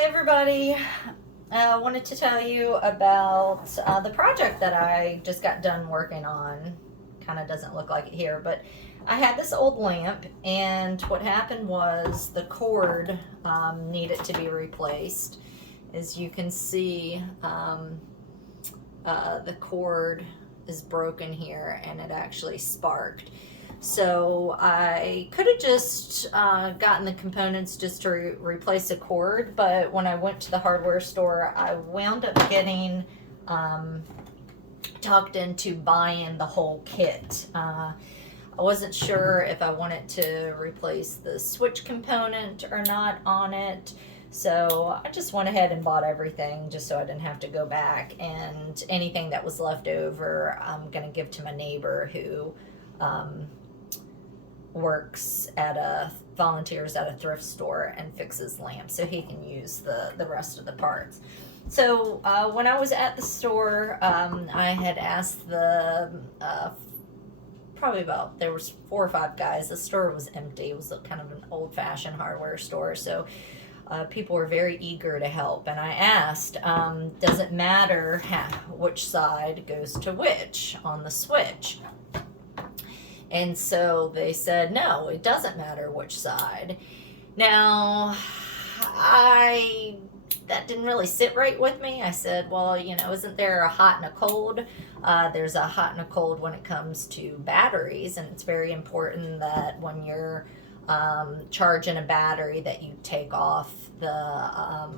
Hi, everybody. I wanted to tell you about the project that I just got done working on. Kind of doesn't look like it here, but I had this old lamp, and what happened was the cord needed to be replaced. As you can see, the cord is broken here, and it actually sparked. So I could have just gotten the components just to replace a cord, but when I went to the hardware store, I wound up getting talked into buying the whole kit. I wasn't sure if I wanted to replace the switch component or not on it. So I just went ahead and bought everything just so I didn't have to go back. And anything that was left over, I'm going to give to my neighbor who volunteers at a thrift store and fixes lamps, so he can use the rest of the parts. So when I was at the store, I had asked there was 4 or 5 guys. The store was empty. It was kind of an old-fashioned hardware store, so people were very eager to help. And I asked, does it matter which side goes to which on the switch? And so they said, no, it doesn't matter which side. Now, that didn't really sit right with me. I said, well, isn't there a hot and a cold? There's a hot and a cold when it comes to batteries, and it's very important that when you're charging a battery that you take off the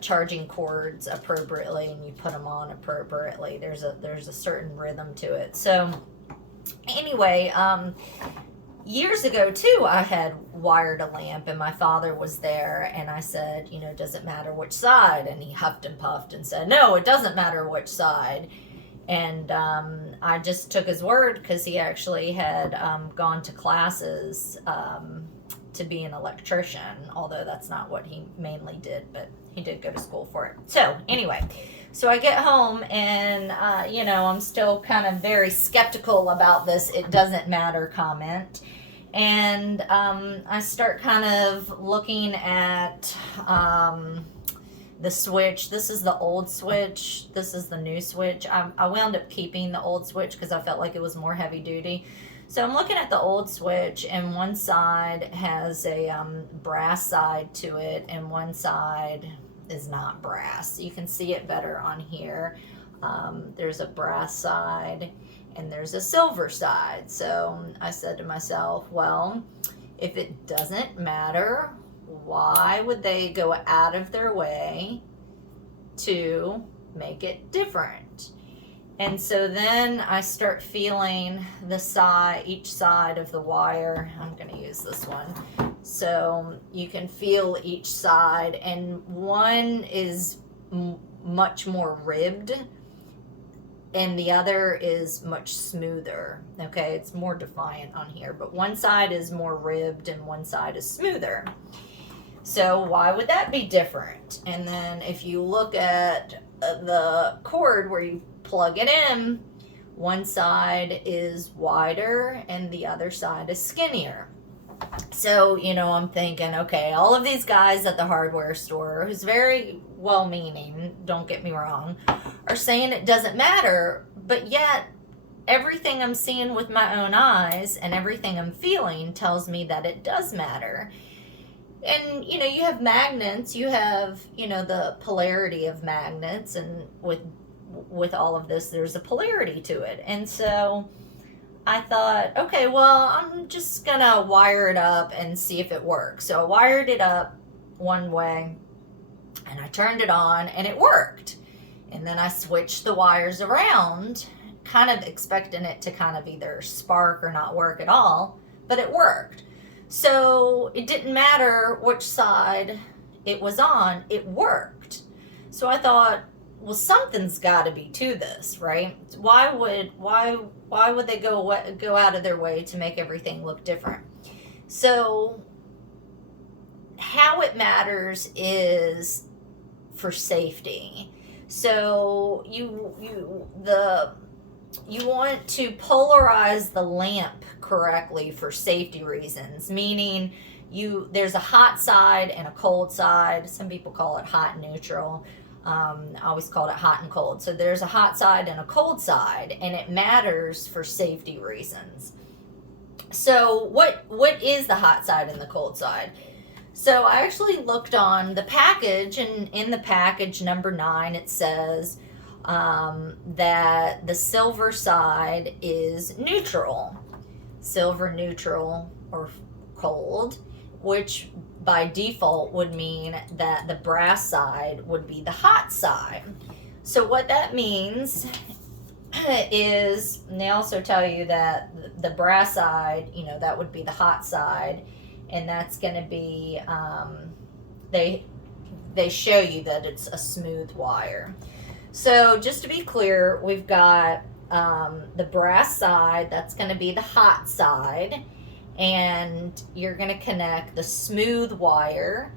charging cords appropriately and you put them on appropriately. There's a certain rhythm to it. So anyway, years ago too, I had wired a lamp, and my father was there, and I said, does it matter which side? And he huffed and puffed and said, no, it doesn't matter which side. And I just took his word, because he actually had gone to classes to be an electrician, although that's not what he mainly did, but he did go to school for it. So anyway, so I get home, and I'm still kind of very skeptical about this "it doesn't matter" comment. And I start kind of looking at the switch. This is the old switch. This is the new switch. I wound up keeping the old switch because I felt like it was more heavy duty. So I'm looking at the old switch, and one side has a brass side to it, and one side is not brass. You can see it better on here. There's a brass side and there's a silver side. So I said to myself, well, if it doesn't matter, why would they go out of their way to make it different? And so then I start feeling each side of the wire. I'm going to use this one. So you can feel each side, and one is much more ribbed, and the other is much smoother. Okay, it's more defiant on here, but one side is more ribbed and one side is smoother. So why would that be different? And then if you look at the cord where you plug it in, one side is wider and the other side is skinnier. So, I'm thinking, okay, all of these guys at the hardware store, who's very well-meaning, don't get me wrong, are saying it doesn't matter, but yet everything I'm seeing with my own eyes and everything I'm feeling tells me that it does matter. And, you have magnets, you have, the polarity of magnets, and with all of this, there's a polarity to it. And so I thought, okay, well, I'm just gonna wire it up and see if it works. So I wired it up one way, and I turned it on, and it worked. And then I switched the wires around, kind of expecting it to kind of either spark or not work at all, but it worked. So it didn't matter which side it was on, it worked. So I thought, well, something's got to be to this, right? Why would they go out of their way to make everything look different? So how it matters is for safety. So the you want to polarize the lamp correctly for safety reasons, meaning there's a hot side and a cold side. Some people call it hot and neutral. I always called it hot and cold. So there's a hot side and a cold side, and it matters for safety reasons. So what is the hot side and the cold side? So I actually looked on the package, and in the package number 9, it says that the silver side is neutral, silver neutral or cold, which by default would mean that the brass side would be the hot side. So what that means is, and they also tell you that the brass side, that would be the hot side, and that's going to be, they show you that it's a smooth wire. So just to be clear, we've got the brass side, that's going to be the hot side, and you're going to connect the smooth wire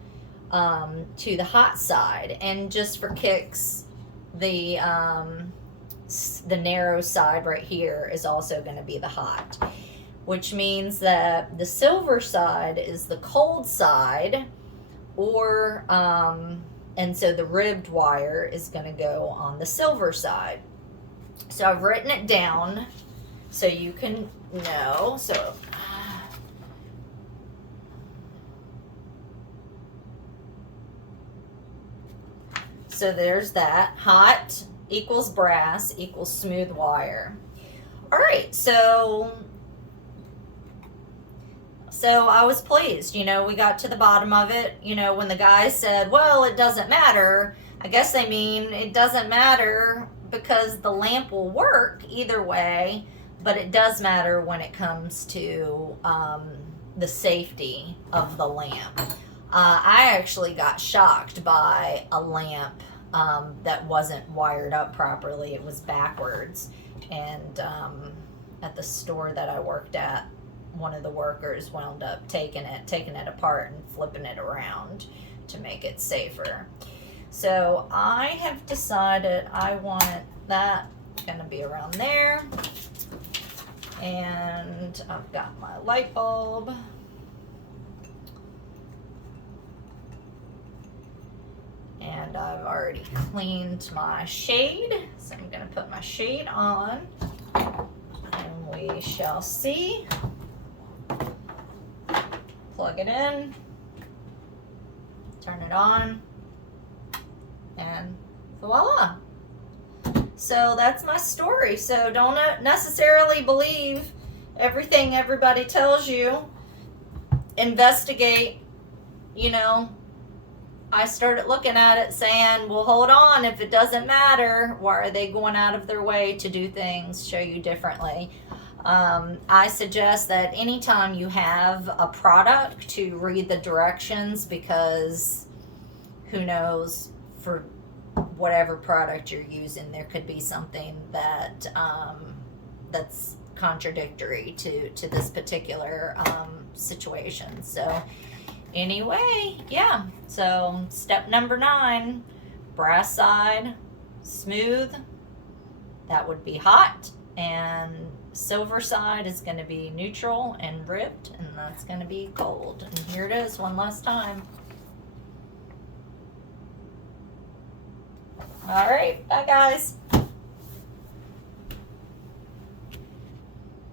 to the hot side. And just for kicks, the narrow side right here is also going to be the hot, which means that the silver side is the cold side, or and so the ribbed wire is going to go on the silver side. So I've written it down so you can know. So there's that. Hot equals brass equals smooth wire. All right, so I was pleased. We got to the bottom of it. When the guy said, well, it doesn't matter, I guess they mean it doesn't matter because the lamp will work either way, but it does matter when it comes to the safety of the lamp. I actually got shocked by a lamp that wasn't wired up properly. It was backwards. And at the store that I worked at, one of the workers wound up taking it apart and flipping it around to make it safer. So I have decided I want that going to be around there. And I've got my light bulb. And I've already cleaned my shade. So I'm going to put my shade on. And we shall see. Plug it in, turn it on, and voila. So that's my story. So don't necessarily believe everything everybody tells you. Investigate. I started looking at it saying, well, hold on, if it doesn't matter, why are they going out of their way to do things, show you differently? I suggest that anytime you have a product to read the directions, because who knows, for whatever product you're using, there could be something that that's contradictory to this particular situation. So anyway, yeah, so step number 9, brass side, smooth, that would be hot, and silver side is going to be neutral and ribbed, and that's going to be cold. And here it is one last time. All right, bye guys.